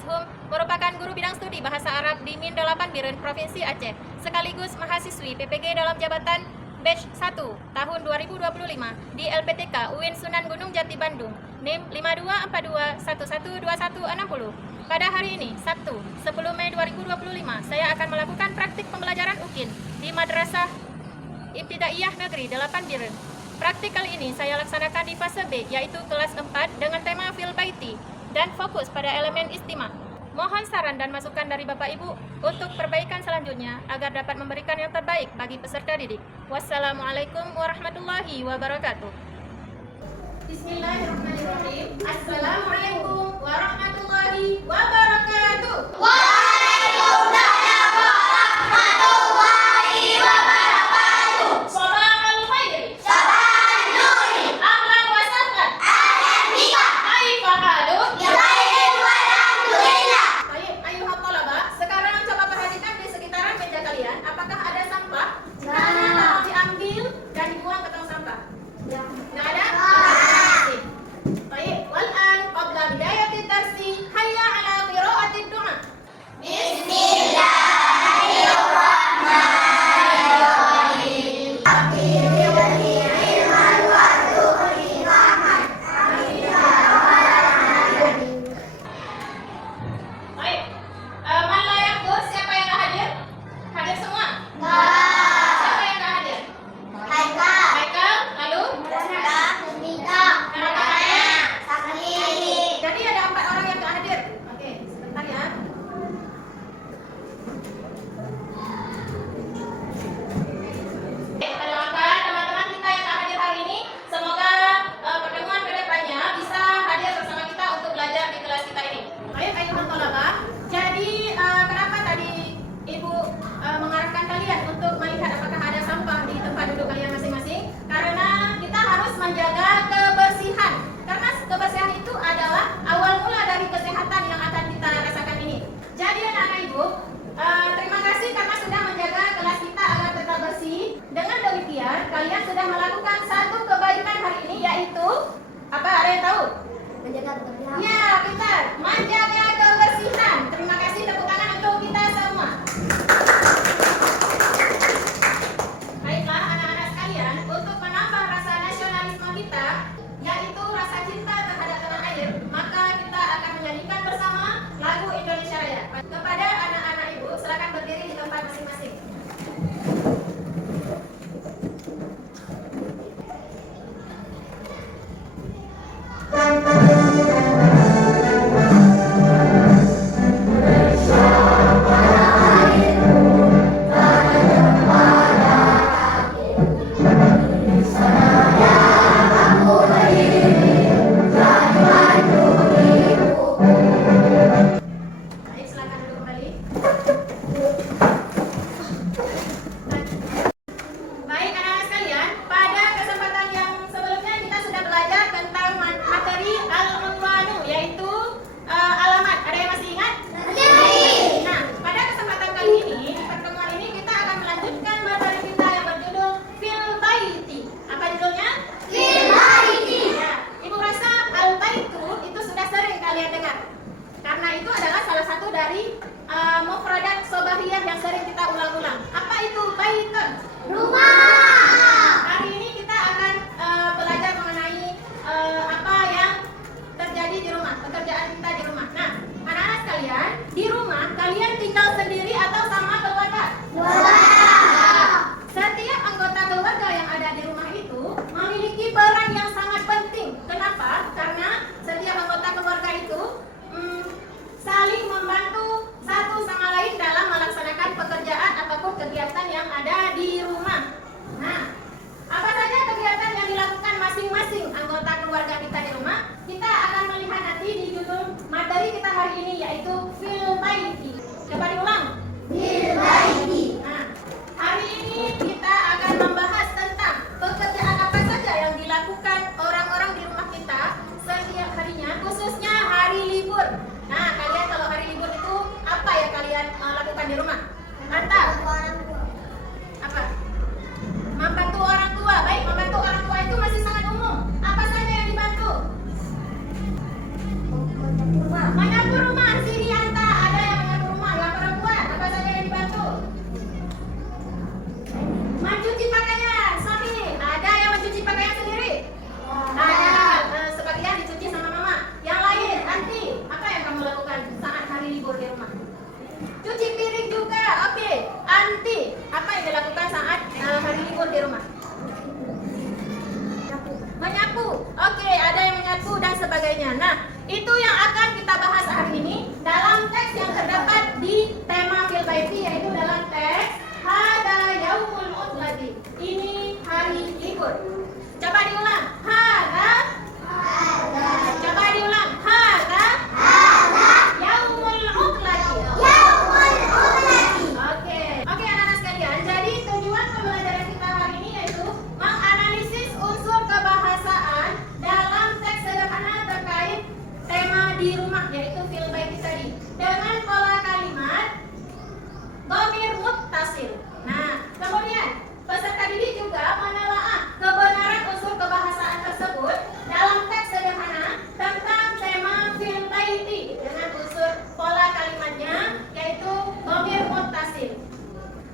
Ashum merupakan guru bidang studi Bahasa Arab di Min 8 Biren, Provinsi Aceh, sekaligus mahasiswi PPG dalam jabatan Batch 1 tahun 2025 di LPTK UIN Sunan Gunung Jati Bandung, NIM 5242112160. Pada hari ini, Sabtu, 10 Mei 2025, saya akan melakukan praktik pembelajaran UKIN di Madrasah Ibtidaiyah Negeri 8 Biren. Praktik kali ini saya laksanakan di fase B, yaitu kelas 4 dengan tema Fil Baiti dan fokus pada elemen istima. Mohon saran dan masukan dari Bapak Ibu untuk perbaikan selanjutnya agar dapat memberikan yang terbaik bagi peserta didik. Wassalamualaikum warahmatullahi wabarakatuh. Bismillahirrahmanirrahim. Assalamualaikum warahmatullahi wabarakatuh. Waalaikumsalam warahmatullahi wabarakatuh. Sabahal khair. Sabahal nuri. Ahlan wa sahlan. Ahlan bika. Kaifa haluk? Ya khairin walhamdulillah. Baik, ayuhat thalabah, sekarang coba perhatikan di sekitaran meja kalian, apakah ada sampah? Caranya harus diambil dan dibuang ke tong sampah. Nggak ada? Baik. Baik, wal'an qabla bidayati darsi, hayya ala qira'ati du'a. Bismillahirrahmanirrahim. Akhirni ilman warzuqni rahman. Baik. Man la yahdur, siapa yang nggak hadir? Hadir semua? Siapa yang nggak hadir? Haikal. Haikal, lalu? Jadi ada 4 orang yang nggak hadir. Oke, sebentar ya. Kita doakan teman-teman kita yang nggak hadir hari ini, semoga pertemuan kedepannya bisa hadir bersama kita untuk belajar di kelas kita ini. Baik, ayuhan thalabah. Jadi kenapa tadi Ibu mengarahkan kalian untuk melihat apakah ada sampah di tempat duduk kalian masing-masing? Karena kita harus menjaga kebersihan. Karena kebersihan itu adalah awal mula dari kesehatan yang akan kita rasakan ini. Jadi anak-anak Ibu, terima kasih karena sudah menjaga kelas kita agar tetap bersih. Dengan demikian, kalian sudah melakukan satu kebaikan hari ini, yaitu apa? Ada yang tahu? Menjaga kebersihan. Ya, kita menjaga kebersihan. Terima kasih, tepuk tangan untuk kita semua. Baiklah anak-anak sekalian, untuk menambah rasa nasionalisme kita, yaitu rasa cinta terhadap tanah air, maka kita akan menyanyikan bersama lagu Indonesia Raya. Kepada anak-anak Ibu, silakan berdiri di tempat masing-masing. Baik, silakan duduk kembali. Baik anak-anak sekalian, pada kesempatan yang sebelumnya kita sudah belajar tentang materi al-unwanu, yaitu alamat. Ada yang masih ingat? Nah, pada kesempatan kali ini, di pertemuan ini kita akan melanjutkan materi kita yang berjudul Fil Baiti. Apa judulnya? Ya, Ibu rasa al-baitu itu sudah sering kalian dengar. Karena itu adalah salah satu dari mufradat sobahiyah yang sering kita ulang-ulang. Apa itu baitun? Hari ini kita akan belajar mengenai apa yang terjadi di rumah, pekerjaan kita di rumah. Nah, anak-anak sekalian, di rumah kalian tinggal sendiri atau sama keluarga? Setiap anggota keluarga yang ada di rumah itu memiliki peran yang sangat penting. Kenapa? Karena setiap anggota keluarga itu saling membantu satu sama lain dalam melaksanakan pekerjaan ataupun kegiatan yang ada di rumah. Nah, apa saja kegiatan yang dilakukan masing-masing anggota keluarga kita di rumah? Kita akan melihat nanti di judul materi kita hari ini, yaitu Fil Baiti. Coba diulang. Nah, hari ini kita akan membahas tentang pekerjaan apa saja yang dilakukan orang-orang di rumah kita setiap harinya, khususnya hari libur. Nah, kalian kalau hari libur itu apa ya kalian lakukan di rumah? Atau apa? Membantu orang tua. Baik, membantu orang tua itu masih sangat umum. Apa saja yang dibantu? Menyapu rumah. Sini Itu yang akan kita bahas hari ini dalam teks yang terdapat di tema fil baiti, yaitu dalam teks hada yaumul utlati. Ini hari libur. Coba diulang. Hada. Coba diulang. Hada yaumul utlati. Oke, anak-anak sekalian. Jadi tujuan pembelajaran kita hari ini yaitu menganalisis unsur kebahasaan dalam teks sederhana terkait tema di rumah, yaitu fil baiti tadi, dengan pola kalimat dhamir muttasil. Nah, kemudian peserta didik juga menelaah kebenaran unsur kebahasaan tersebut dalam teks sederhana tentang tema fil baiti dengan unsur pola kalimatnya yaitu dhamir muttasil.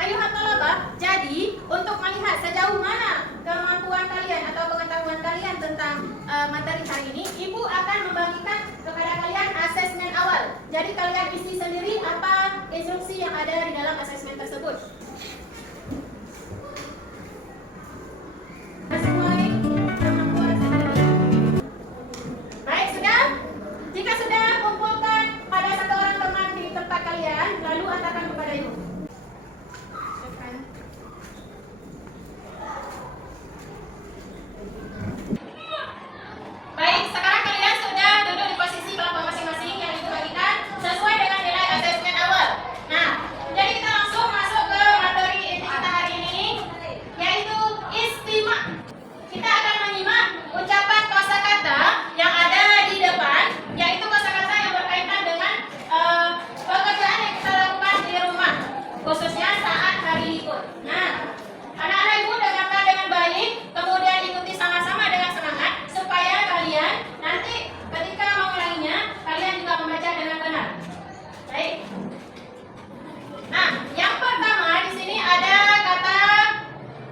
Ayuhat thalabah, jadi untuk melihat sejauh mana kemampuan kalian atau pengetahuan kalian tentang materi hari ini, Ibu akan membagikan kepada kalian asesmen awal. Jadi kalian isi sendiri apa instruksi yang ada di dalam asesmen tersebut. Sesuai kemampuan sendiri. Baik, sudah? Jika sudah, kumpulkan pada satu orang teman di tempat kalian, lalu antarkan kepada Ibu. Baik, sekarang kalian sudah duduk di posisi kelompok masing-masing yang dibagikan sesuai dengan nilai asesmen awal. Nah, jadi kita langsung masuk ke materi inti kita hari ini, yaitu istima. Kita akan menyimak ucapan kosakata yang ada di depan, yaitu kosakata yang berkaitan dengan pekerjaan yang kita lakukan di rumah, khususnya saat hari libur. Nah, anak-anak Ibu dengarkan dengan baik, kemudian ikuti sama-sama dengan semangat supaya kalian nanti ketika mengulanginya, kalian juga membaca dengan benar. Baik. Nah, yang pertama di sini ada kata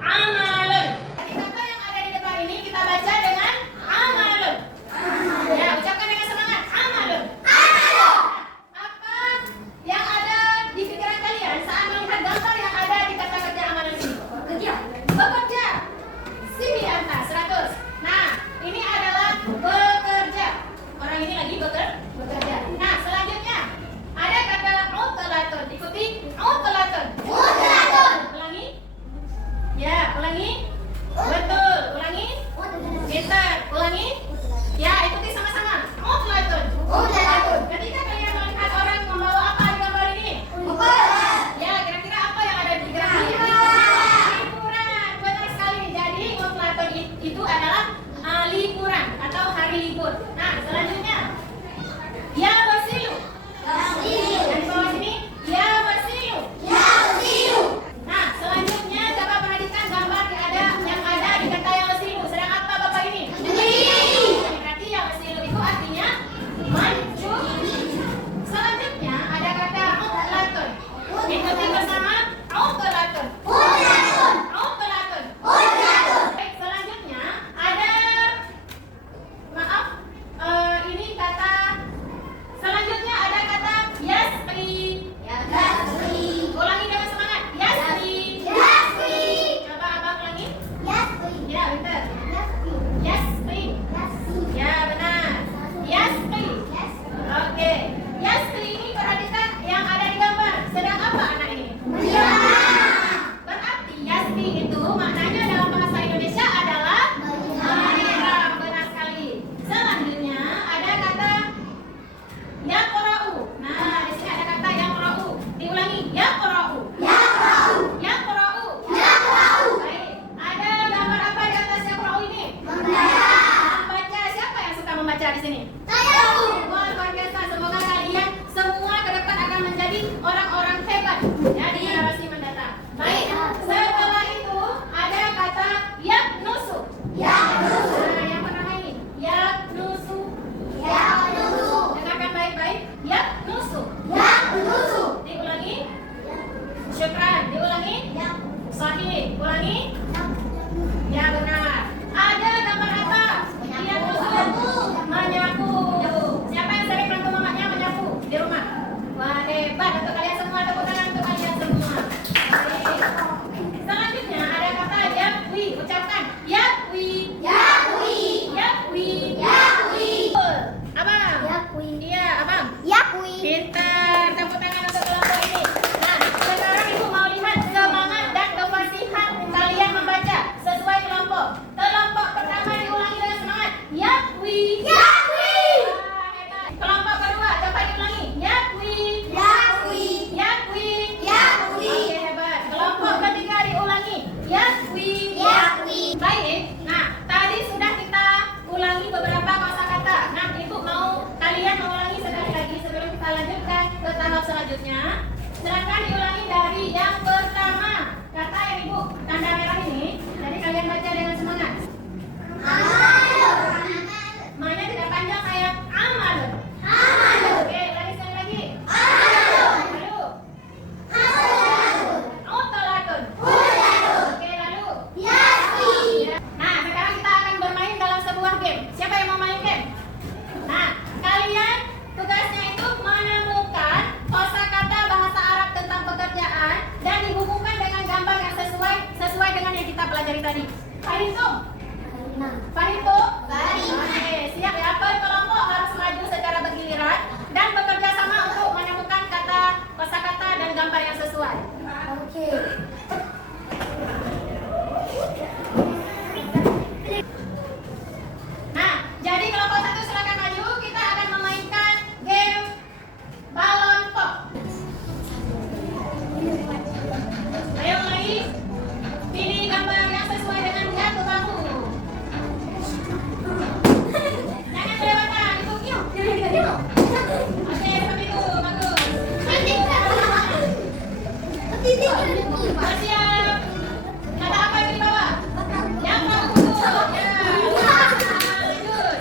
amalun. Kata yang ada di depan ini kita baca dengan amalun. Ya, ucapkan dengan semangat. Amalun. Apa yang ada di pikiran kalian saat melihat gambar yang ada di kata kerja amalun ini? Bekerja. 9 100. Nah, ini adalah bekerja. Orang ini lagi bekerja. Nah, selanjutnya ada kata utlatun. Ikuti utlatun. Ulangi. Ya, ulangi. Betul. Ulangi. Pintar. Ulangi. Ya, ikuti sama-sama. Utlatun. Ketika kalian melihat orang membawa apa di gambar ini? Ya, kira-kira apa yang ada di pikiran kalian? Liburan. Benar sekali. Jadi utlatun itu adalah liburan atau hari libur. Nah, selanjutnya ya wasilu. Dan di bawah sini ya wasilu. Nah, selanjutnya coba perhatikan gambar yang ada di kata ya wasilu. Sedang apa Bapak ini? Berarti ya wasilu itu artinya mencuci. Selanjutnya ada kata utlatun. Ikuti bersama utlatun. Baik, selanjutnya ada ini kata selanjutnya ada kata yasri. Ulangi dengan semangat. Yasri. Coba Abang ulangi. Ya, betul. Yasri. Ya, benar. Yasri. Oke. Yasri ini perhatikan yang ada di gambar. Sedang apa anak ini? Berarti yasri itu maknanya dalam bahasa Indonesia adalah menyiram. Benar sekali. Selanjutnya ada kata yaqra'u. Nah, di sini ada kata yaqra'u. Diulangi. Yaqra'u. Baik. Ada gambar apa di atas yaqra'u ini? Membaca. Siapa yang suka membaca di sini? Wah, luar biasa. Semoga kalian semua ke depan akan menjadi orang-orang hebat ya di generasi mendatang. Baik. Setelah itu ada kata yaknusu. Nah, yang pertama ini yaknusu. Dengarkan baik-baik. Yaknusu. Diulangi. Syukran. Diulangi. Sahih. Ulangi. Ya, benar. Ada gambar apa? Yaknusu. Menyapu. Siapa yang sering bantu mamanya menyapu di rumah? Wah, hebat untuk kalian semua. Tepuk tangan untuk kalian semua. Baik. Selanjutnya ada kata yakwi. Ucapkan yakwi. Apa? tepuk tangan untuk kelompok ini. Nah, sekarang Ibu mau lihat semangat dan kefasihan kalian membaca sesuai kelompok. Kelompok pertama diulangi dengan semangat. Yakwi. Yakwi. Wah, hebat. Kelompok kedua coba diulangi. Yakwi. Yakwi. Yakwi. Yakwi. Oke, hebat. Kelompok ketiga diulangi. Yakwi. Yakwi. Baik. Nah, tadi sudah kita ulangi beberapa kosakata. Nah, Ibu mau kalian mengulangi sekali lagi sebelum kita lanjutkan ke tahap selanjutnya. Silakan diulangi dari yang pertama. Kata yang Ibu tanda merah ini. Jadi kalian baca dengan semangat. Amal. Maknya tidak panjang sayang. Amal. Amal. Oke, lagi sekali lagi. Amal. Lalu. Amal. Otolatun. Ular. Oke, lalu. Yakwi. Nah, sekarang kita akan bermain dalam sebuah game. Siapa yang mau main game? Nah, kalian tugasnya itu menemukan kosakata bahasa Arab tentang pekerjaan dan dihubungkan dengan gambar yang sesuai dengan yang kita pelajari tadi. Paham tuh? Paham tuh? Paham. Oke, siap ya. Per kelompok harus maju secara bergiliran dan bekerja sama untuk menemukan kata kosakata dan gambar yang sesuai. Oke. Nah, jadi kelompok satu silakan maju. Kita akan memainkan game balon pop. Ayo mulai. Pilih gambar yang sesuai dengan jatuh kamu. Jangan kelewatan, itu yuk. Oke, seperti itu, bagus. Siap. Kata apa yang di bawah? Yang bagus. Ya. Lanjut.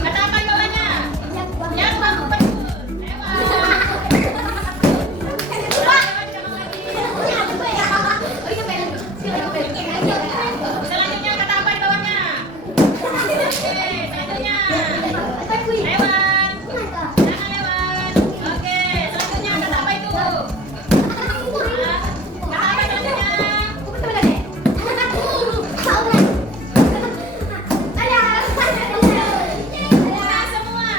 Kata apa di bawahnya? Yang bagus betul. Selanjutnya kata apa di bawahnya? Oke, selanjutnya. Lewat. Jangan lewat. Oke, selanjutnya kata apa itu? Kata apa selanjutnya? Bukan semua.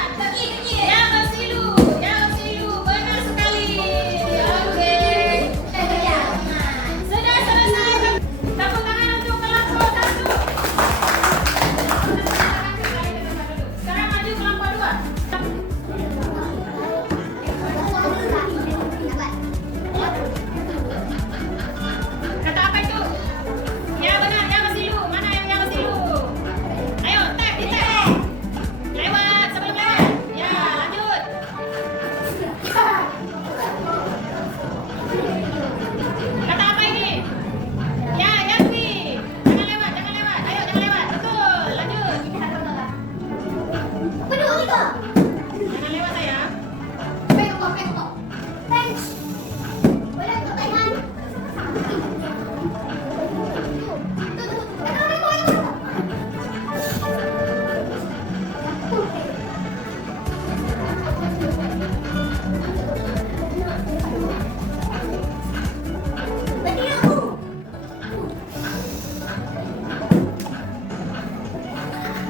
Yang bersilu. Benar sekali. Oke. Sudah selesai. Tepuk tangan untuk kelompok satu. Sekarang maju kelompok dua. Kata apa itu? Ya benar, yang bersilu. Mana yang bersilu? Ayo, tap, di tap. Lewat, sebelum lewat. Ya, lanjut. Kata apa ini? Ya, Yakwi. Jangan lewat. Ayo, jangan lewat. Betul, lanjut. Jangan lewat sayang.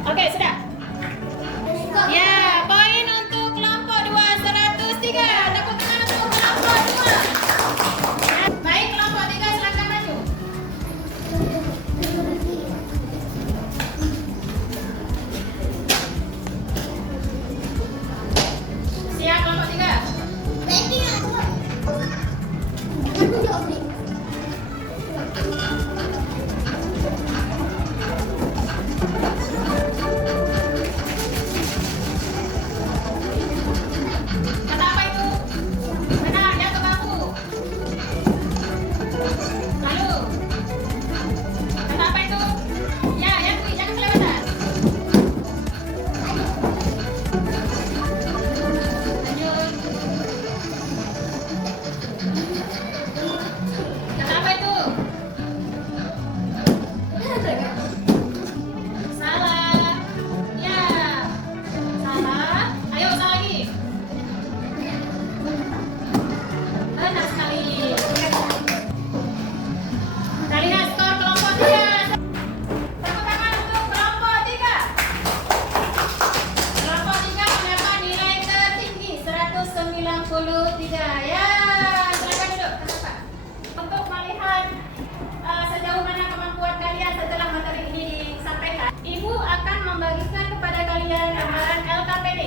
Oke, sudah. Ya, poin untuk kelompok 2 103. Tepuk 3. Ya, silakan duduk. Kenapa? Untuk melihat sejauh mana kemampuan kalian setelah materi ini disampaikan, Ibu akan membagikan kepada kalian gambaran LKPD.